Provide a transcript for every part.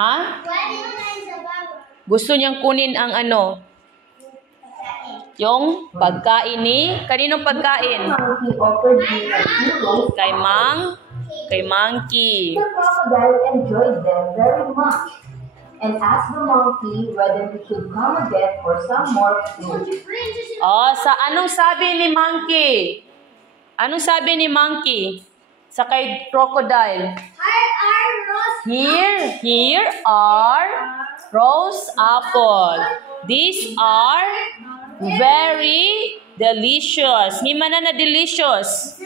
Ha? Gusto niyang kunin ang ano? Yung pagkain ni? Kaninong pagkain? Kay Monkey. The crocodile enjoyed them very much and asked the monkey whether he could come again for some more food. Oh, anong sabi ni Monkey? Anong sabi ni Monkey sa kay crocodile? Here are rose apple. These are very delicious. Himana na delicious.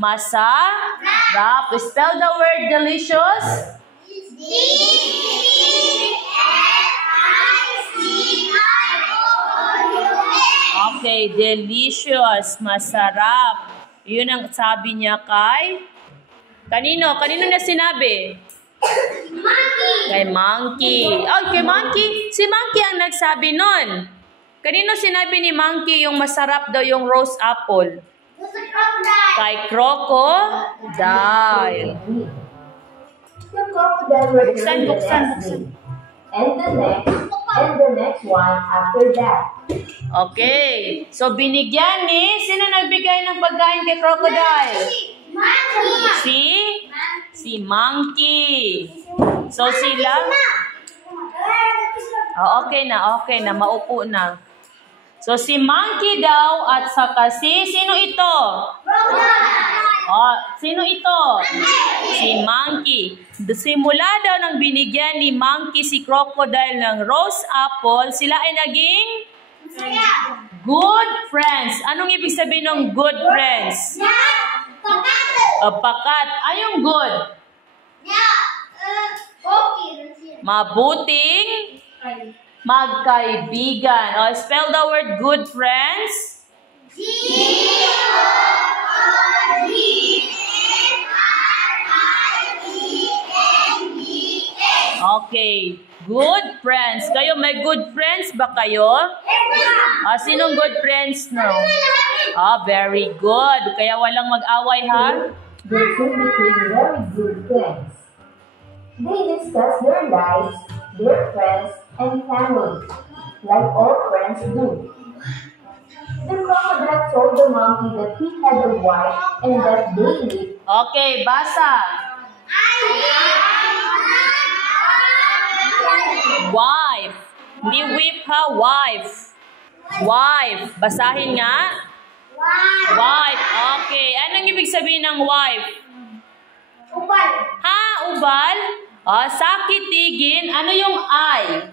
Masarap. Spell the word delicious. Okay, delicious. Masarap. Yun ang sabi niya kay... Kanino? Kanino na sinabi? Monkey. Kay Monkey. Oh, kay Monkey. Si Monkey ang nagsabi nun. Kanino sinabi ni Monkey yung masarap daw yung rose apple? Kay crocodile. The crocodile returned the Buksan. next day, and the next one after that. Okay. So, binigyan ni... Sino nagbigay ng pagkain kay crocodile? Si Monkey. So, sila... Oh, okay na. Maupo na. So, si Monkey daw at saka sino ito? Oh, sino ito? Si Monkey. Simula daw nang binigyan ni Monkey si crocodile ng rose apple, sila ay naging good friends. Anong ibig sabihin ng good friends? Pakat. Ayong good? Mabuting magkaibigan. Oh, spell the word good friends. Okay. Good friends. Kayo may good friends ba kayo? Sinong good friends, no? Very good. Kaya walang mag-away, ha? They soon became very good friends. They discussed their lives, their friends, and family, like all friends do. The crocodile told the monkey that he had a wife and that they lived. Okay, basa. Wife. Hindi whip, ha? Wife. Wife. Basahin nga. Wife. Okay. Anong ibig sabihin ng wife? Ubal. Ha? Ubal? Sakitigin. Ano yung I?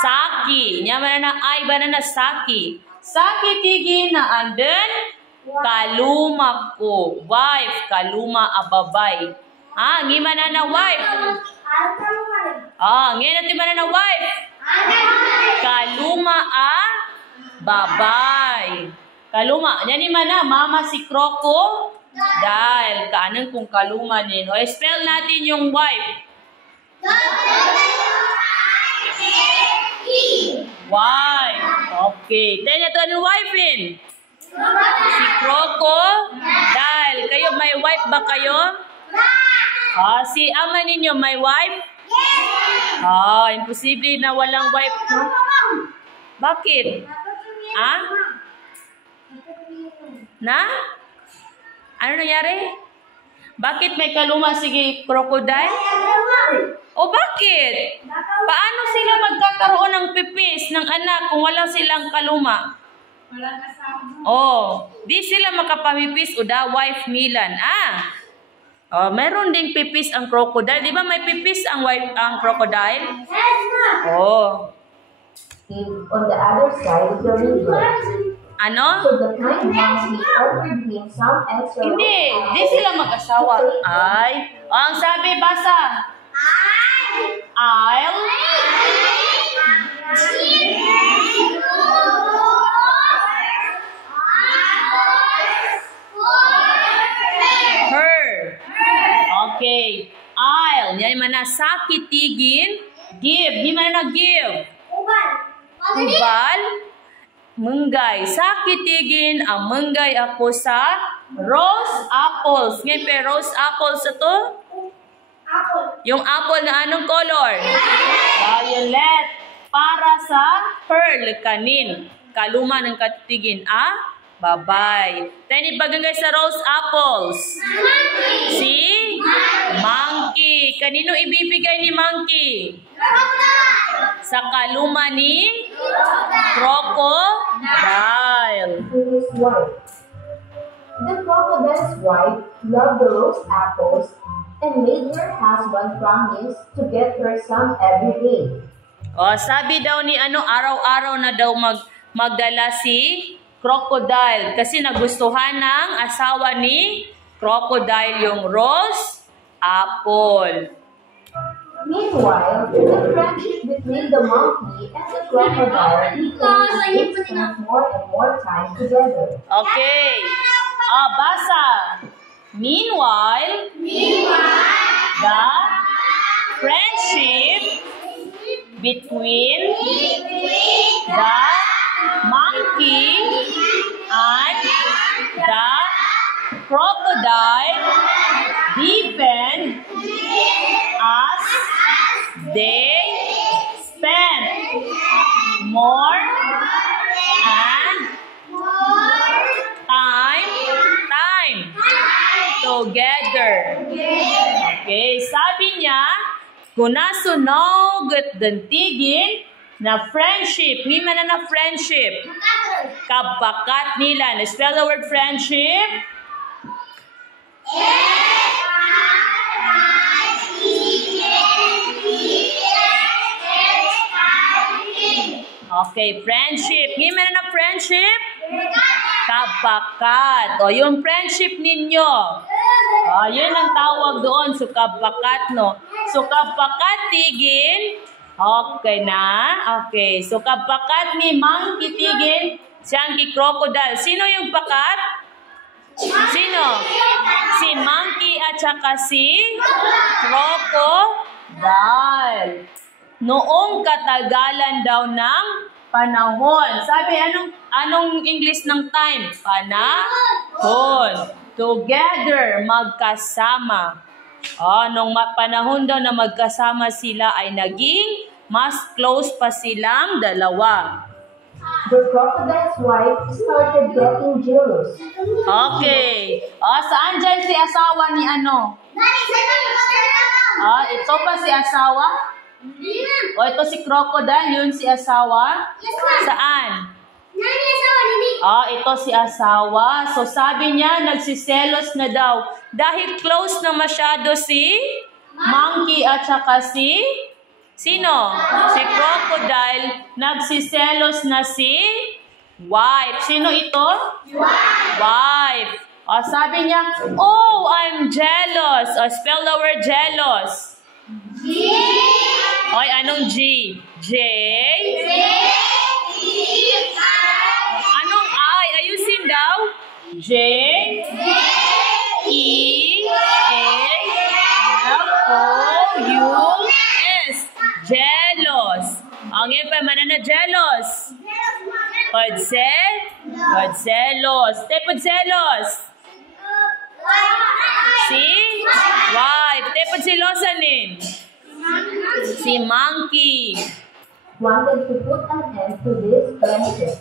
Saki. Nyama na I ba na saki? Sakitigin na anden kaluma ko. Wife. Kaluma ababay. Gimana na wife? Ngayon natin mana na wife? Kaluma babay. Kaluma. Yan mana mama si Croco. Dahil kaanan kung kaluma nino. Spell natin yung wife. Wife. Okay. Tayo na ito anong wife in? Si Croco. Dahil kayo may wife ba kayo? Si ama ninyo may wife? Imposible na walang wife. Bakit? Na? Ano nangyari? Bakit may kaluma si crocodile? Bakit? Paano sila magkakaroon ng pipis ng anak kung wala silang kaluma? Di sila makapamipis o da wife milan. Meron ding pipis ang crocodile. Di ba may pipis ang crocodile? On the other side of the river. Ano? So the kind monkey offered him some extra. Hindi. Di sila mag-asawa. Ang sabi, basa. I'll Okay. I'll. Yan man na sakitigin. Give. Di man na give. Ubal. Munggay. Sakitigin ang munggay ako sa rose apples. Ngayon pa rose apples ito? Apple. Yung apple na anong color? Violet. Para sa pearl, kanin. Kaluma ng katigin, babay. Then ibagay sa rose apples. Si? Monkey. Kanino ibibigay ni Monkey? Sa kaluma ni? Crocodile. To his wife. The crocodile's wife loved the rose apples and made her husband promise to get her some every day. Sabi daw ni araw-araw na daw magdala si crocodile kasi nagustuhan ng asawa ni crocodile yung rose apple. Meanwhile, the friendship between the monkey and the crocodile deepened as they spent more and more time together. Okay. Basa. Meanwhile, the friendship between the monkey and the crocodile deepened as they spent more and time together. Okay, sabi niya, kung nasunog at dantigin na friendship, hima na friendship, kabakat nila. Na-spell the word friendship. Okay, friendship. Hima na friendship. Kabakat. O, yung friendship ninyo. Yun ang tawag doon. So, kabakat, no? So, kabakat tigin. Okay na. Okay. So, kabakat ni Monkey tigin. Siyang crocodile. Sino yung bakat? Sino? Si Monkey at saka si Crocodile. Noong katagalan daw ng panahon. Sabi, anong English ng time? Panahon. Together, magkasama. Nung panahon daw na magkasama sila ay naging mas close pa silang dalawa. The crocodile's wife started getting jealous. Okay. Saan dyan si asawa ni ano? Ito pa si asawa? Ito si crocodile, yun si asawa? Saan? Ito si asawa. So sabi niya, nagsiselos na daw. Dahil close na masyado si Monkey at saka si... Sino? Si crocodile. Nagsiselos na si wife. Sino ito? Wife. Sabi niya, oh, I'm jealous. Spell the word jealous. G. Oy, anong G? J. Anong I? Ayusin daw. J. E. A. F. O. U. S. Jealous. Ang pa man na jealous. Podselos. Podselos. Si wife. Podselosanin. Si Monkey. Wanted to put an end to this friendship.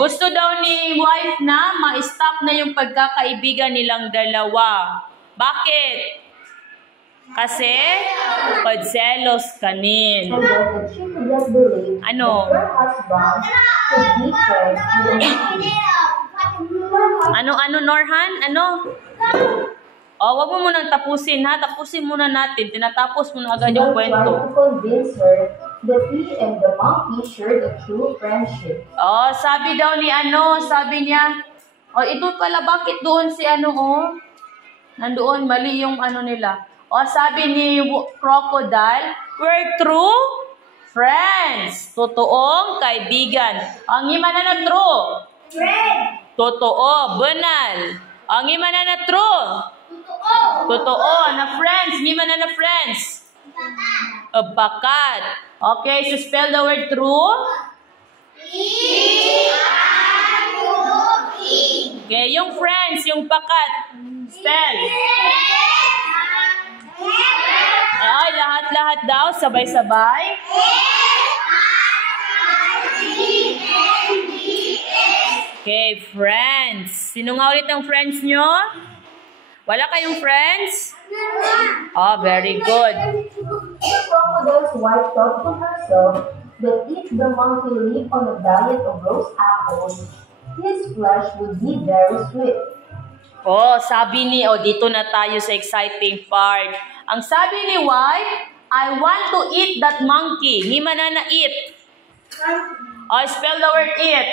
Gusto daw ni wife na ma-stop na yung pagkakaibigan nilang dalawa. Bakit? Kasi podselos kanin. And that she could not believe Ano? that her husband could be friends with a monkey. Ano, Norhan? Ano? Wag mo munang tapusin, ha? Tapusin muna natin. Tinatapos mo na agad yung She kwento. tried to convince her that he and the monkey shared a true friendship. Sabi daw ni sabi niya, ito pala, bakit doon si nandoon, mali yung nila. Sabi ni crocodile, we're true friends. Totoong kaibigan. Ang imana na true. Totoo, banal. Ang imana na true. Totoo, na friends. Imana na friends. Bakat. Okay, so spell the word true. Okay, yung friends, yung bakat. Spell. Ay, lahat-lahat daw, sabay-sabay. Okay, friends. Sino nga ulit ang friends nyo? Wala kayong friends? Oh, very good. The crocodile's wife thought to herself that if the monkey lived on a diet of roast apples, his flesh would be very sweet. Oh, sabi ni, dito na tayo sa exciting part. Ang sabi ni wife, I want to eat that monkey. Hindi man na eat. Oh, spell the word eat.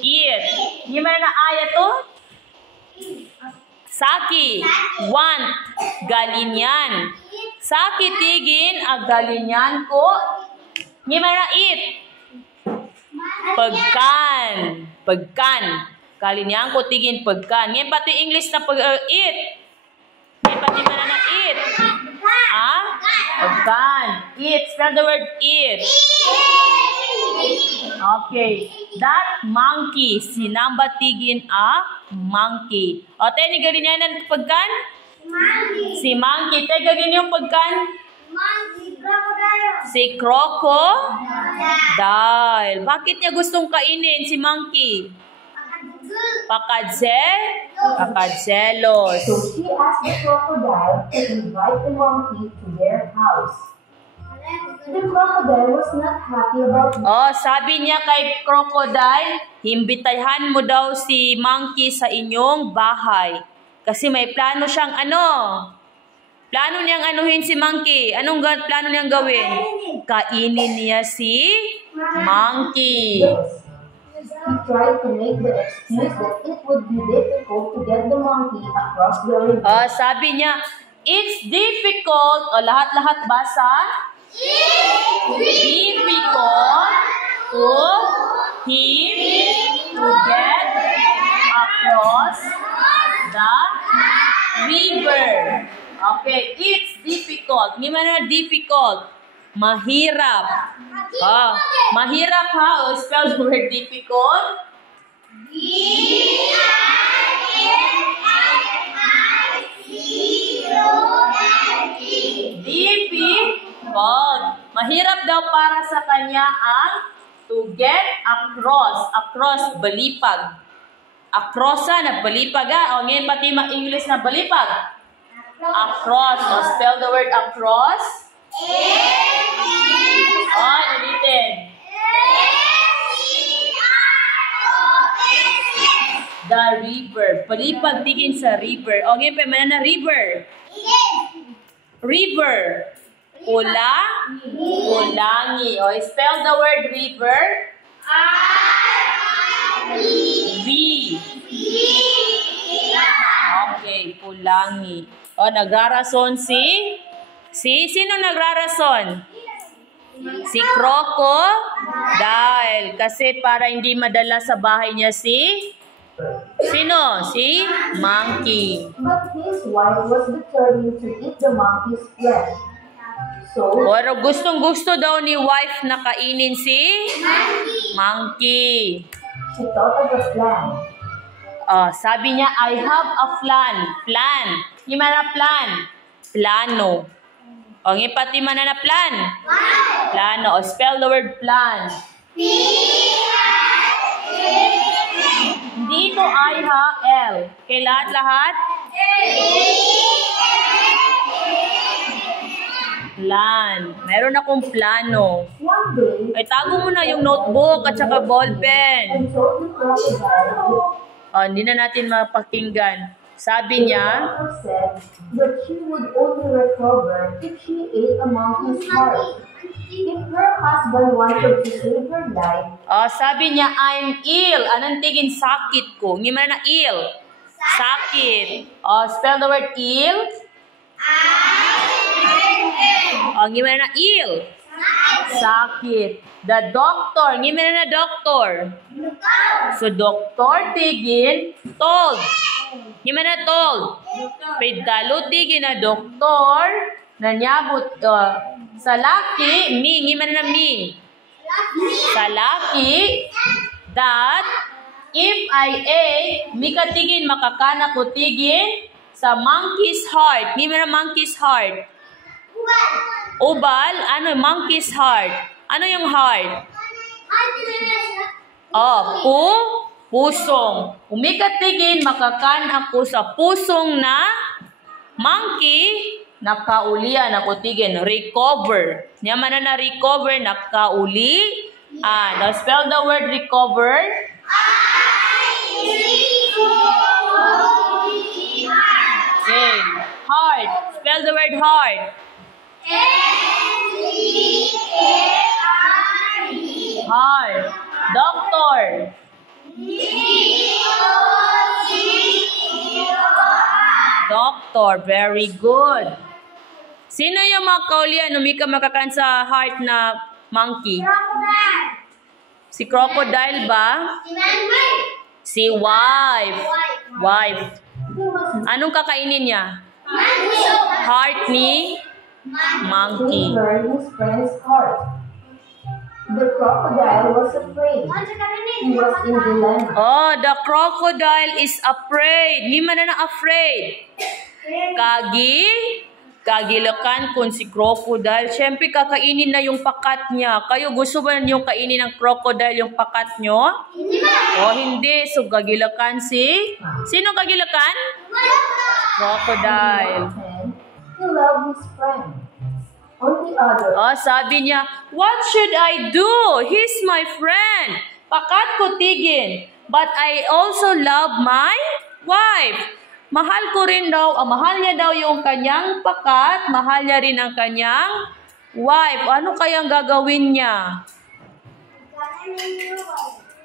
Eat. Hindi man na aya to? Saki. Want. Galinyan. Saki tigin, galinyan ko. Hindi man na eat. Pagkan. Pagkan. Galinyan ko tigin pagkan. Ngayon pati English na eat. Ngayon pati man na eat. Pagkan. Eat. Spell the word eat. Okay. That monkey. Sinamba tigin monkey. O, tayo ni galinyan ng pagkan? Si monkey. Tayo galinyan yung pagkan? Si crocodile. Bakit niya gustong kainin si monkey? Pakadzelos. So she asked the crocodile to invite the monkey to their house. The crocodile was not happy about it. Oh, sabi niya kay crocodile, himbitahan mo daw si monkey sa inyong bahay. Kasi may plano siyang Plano niyang anuhin si monkey. Anong plano niyang gawin? Kainin niya si monkey. Yes. He tried to make the excuse that it would be difficult to get the monkey across the river. Oh, sabi niya, it's difficult. O, lahat-lahat basa. Difficult to him to get across the river. Okay, it's difficult. Hindi man na difficult. Mahirap. Mahirap ha. Spell the word difficult. Difficult. Mahirap daw para sa kanya ang to get across. Across, balipag. Acrossa na balipag O, ngayon pati ma-English na balipag. Across. O, spell the word across. Ulitin. The river. Palipag tigin sa river. O, ngayon pa na river. River. Ulangi. O, spell the word river. V. Okay, Pulangi. O, nagrarason sino nagrarason? Si crocodile. Kasi para hindi madala sa bahay niya sino? Si monkey. But his wife was determined to eat the monkey's flesh. So, Pero gustong-gusto daw ni wife na kainin si monkey. she thought of a plan. Sabi niya, I have a plan. Plan. Yung mana plan? Plano. O, ngayon pati man na plan? Plano. O, spell the word plan. Dito I ha, L. Okay, lahat-lahat? Plan. Meron akong plano. One day, Ay, tago mo na yung notebook at saka ballpen. and told the crocodile Hindi na natin mapakinggan. Sabi niya, said that she would only recover if she ate a monkey's heart. If her husband wanted to save her life, sabi niya, I'm ill. Anong tigin? Sakit ko. Hindi man na ill. Sakit. Spell the word ill. Hindi man na ill. Sakit. The doctor. Hindi man na doctor. So, doctor tigin, told. Hindi man na told. Pedalo tigin na doktor, nanyabot, sa laki, mi, hindi man na mi. Sa laki, that if I ate, mikatigin makakana ko tigin sa monkey's heart. Di ba na monkey's heart? Ubal. Ubal? Ano yung monkey's heart? Ano yung heart? Pusong. Umikatigin makakan ako sa pusong na monkey, nakaulian ako tigin. Recover. Niya man na recover, nakauli. Now spell the word recover. Okay. Heart. Spell the word heart. Heart. Doctor. Doctor. Very good. Sino yung mga kaulian? Umika makakan sa heart na monkey? Si crocodile ba? Si wife. Wife. Anong kakainin niya? Heart ni monkey. Favor his friend's heart. The crocodile was afraid. He was in dilemma. Oh, the crocodile is afraid. Ni man na afraid. Kagilakan kung si crocodile. Siyempre, kakainin na yung pakat niya. Kayo, gusto ba yung kainin ng crocodile yung pakat nyo? O hindi. So, kagilakan si... Sino kagilakan? Crocodile. He loved his friend. On the other, Sabi niya, what should I do? He's my friend. Pakat ko tigin. But I also love my wife. Mahal ko rin daw, mahal niya daw yung kanyang pakat, mahal niya rin ang kanyang wife. Ano kayang gagawin niya?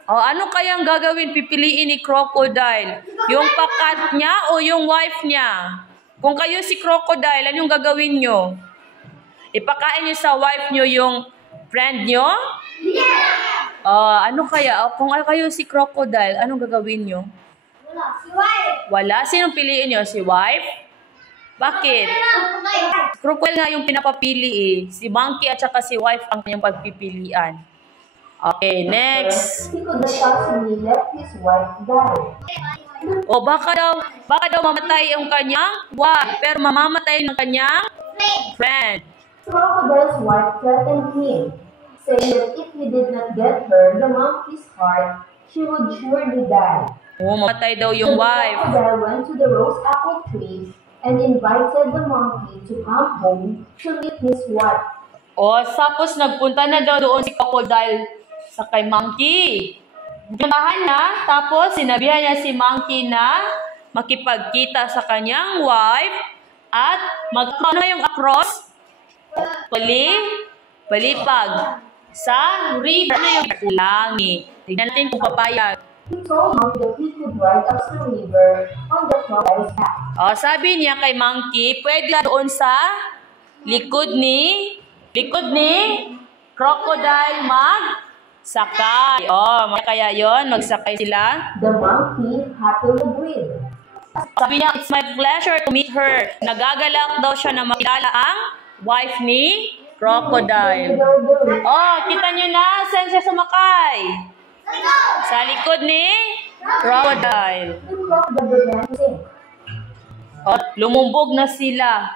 Ano kayang gagawin, pipiliin ni crocodile? Yung pakat niya o yung wife niya? Kung kayo si crocodile, ano yung gagawin nyo? Ipakain niyo sa wife niyo yung friend niyo? Ano kaya? Kung kayo si crocodile, anong gagawin niyo? Wala. Sinong piliin niyo? Si wife? Bakit? Crocodile nga yung pinapapili eh. Si monkey at saka si wife ang kanyang pagpipilian. Okay, next. he could not possibly let his wife die. Baka daw mamatay yung kanyang wife, pero mamamatay ng kanyang friend. Crocodile's wife threatened him, saying that if he did not get her the monkey's heart, she would surely die. Mamatay daw yung So the wife. crocodile went to the rose apple tree and invited the monkey to come home to meet his wife. Tapos nagpunta na daw doon si crocodile sa kay monkey. Puntahan na, tapos sinabihan niya si monkey na makipagkita sa kanyang wife at magkano yung across? Palipag sa river na yung langit. Tignan natin kung papayag. He told monkey that he could ride up the river on the crocodile's back. Sabi niya kay monkey, pwede na doon sa likod ni crocodile magsakay. Kaya yon, magsakay sila. The monkey happily agreed. Sabi niya, it's my pleasure to meet her. Nagagalak daw siya na makilala ang wife ni crocodile. Kita nyo na, saan siya sumakay? Sa likod ni crocodile. The crocodile began to sink. Lumumbog na sila.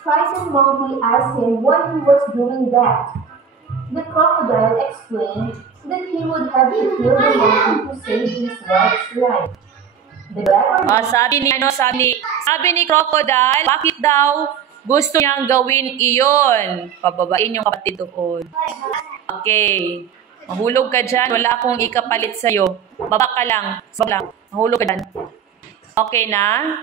Frightened monkey asked him why he was doing that. The crocodile explained that he would have to kill the monkey to save his wife's life. The leopard Sabi ni crocodile, bakit daw gusto niyang gawin iyon? Pababain yung kapatid doon. Okay. Mahulog ka dyan. Wala akong ikapalit sa'yo. Baba ka lang. Mahulog ka dyan. Okay na?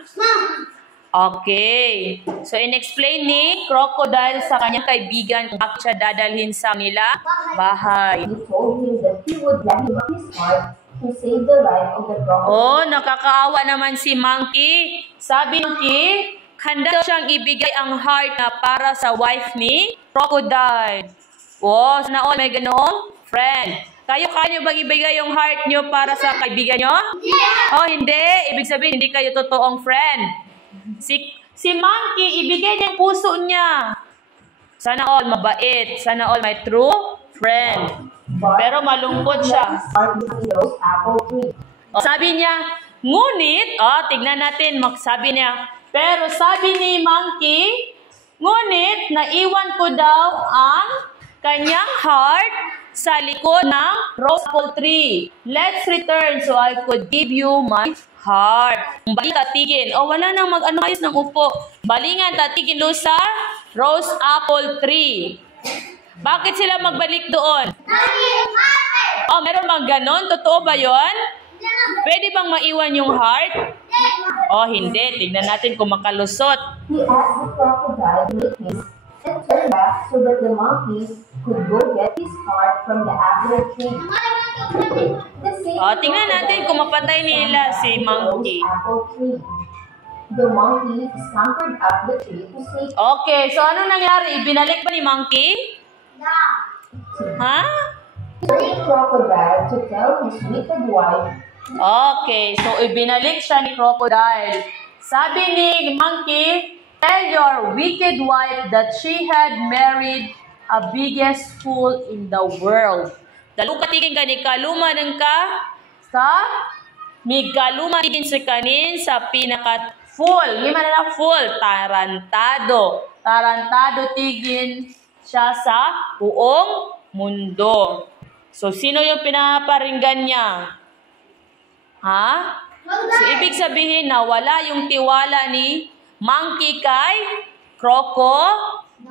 Okay. So, in-explain ni crocodile sa kanyang kaibigan kung bakit siya dadalhin sa nila bahay. he told him that he would let him up his heart to save the life of the crocodile. Nakakaawa naman si monkey. Sabi monkey, handa siyang ibigay ang heart na para sa wife ni crocodile. Sana all may ganoong friend. Kaya nyo bang ibigay yung heart nyo para sa kaibigan nyo? Hindi. Ibig sabihin, hindi kayo totoong friend. Si monkey, ibigay niya yung puso niya. Sana all mabait. Sana all may true friend. Pero malungkot siya. He left his heart behind the rose apple tree. O, sabi niya, ngunit, tignan natin, magsabi niya, pero sabi ni Monkey, ngunit naiwan ko daw ang kanyang heart sa likod ng rose apple tree. Let's return so I could give you my heart. Balik tatigin. Wala nang mag-ayos ng upo. Balingan tatigin doon sa rose apple tree. Bakit sila magbalik doon? Meron bang ganon? Totoo ba yon? Pwede bang maiwan yung heart? Hindi. Tignan natin kung makalusot. He asked the crocodile to make haste and turn back so that the monkeys could go get his heart from the apple tree. Tingnan natin kung mapatay nila si Monkey. Apple tree. The monkey scampered up the tree to save. Okay, so ano nangyari? Ibinalik ba ni Monkey? Ha? The crocodile to tell his wicked wife. Okay, so ibinalik siya ni Crocodile. Sabi ni Monkey, tell your wicked wife that she had married a biggest fool in the world. Dalu katigin ka ni kaluma ng ka sa migaluma din sa kanin sa pinaka-fool. Hindi man na fool, tarantado. Tarantado tigin siya sa buong mundo. So, sino yung pinaparinggan niya? Ha? So, ibig sabihin na wala yung tiwala ni Monkey kay Crocodile.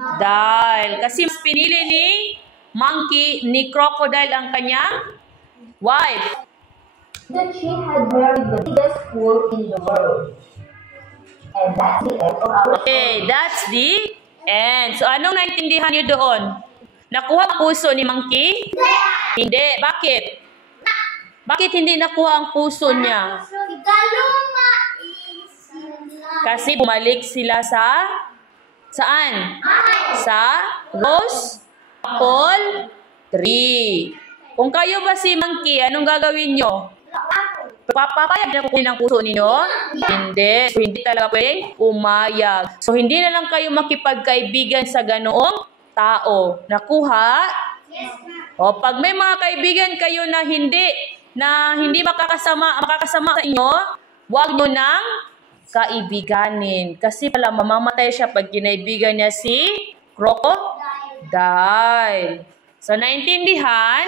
Kasi mas pinili ni Crocodile ang kanyang wife. That she had married the biggest fool in the world. And that's the end of our Okay, that's the end. So, anong naintindihan niyo doon? Nakuha ang puso ni Monkey? Hindi. Bakit? Bakit hindi nakuha ang puso niya? Kasi bumalik sila sa saan? Sa rose apple tree. Kung kayo ba si Monkey, anong gagawin nyo? Papayag na kukunin ang puso ninyo? Hindi. So, hindi talaga pwedeng umayag. So, hindi na lang kayo makipagkaibigan sa ganoong tao. Nakuha? Pag may mga kaibigan kayo na hindi makakasama sa inyo, huwag nyo nang kaibiganin. Kasi pala mamamatay siya pag kinaibigan niya si Crocodile. So, naintindihan?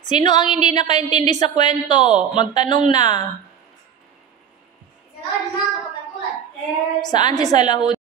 Sino ang hindi nakaintindi sa kwento? Magtanong na. Saan si Salahud?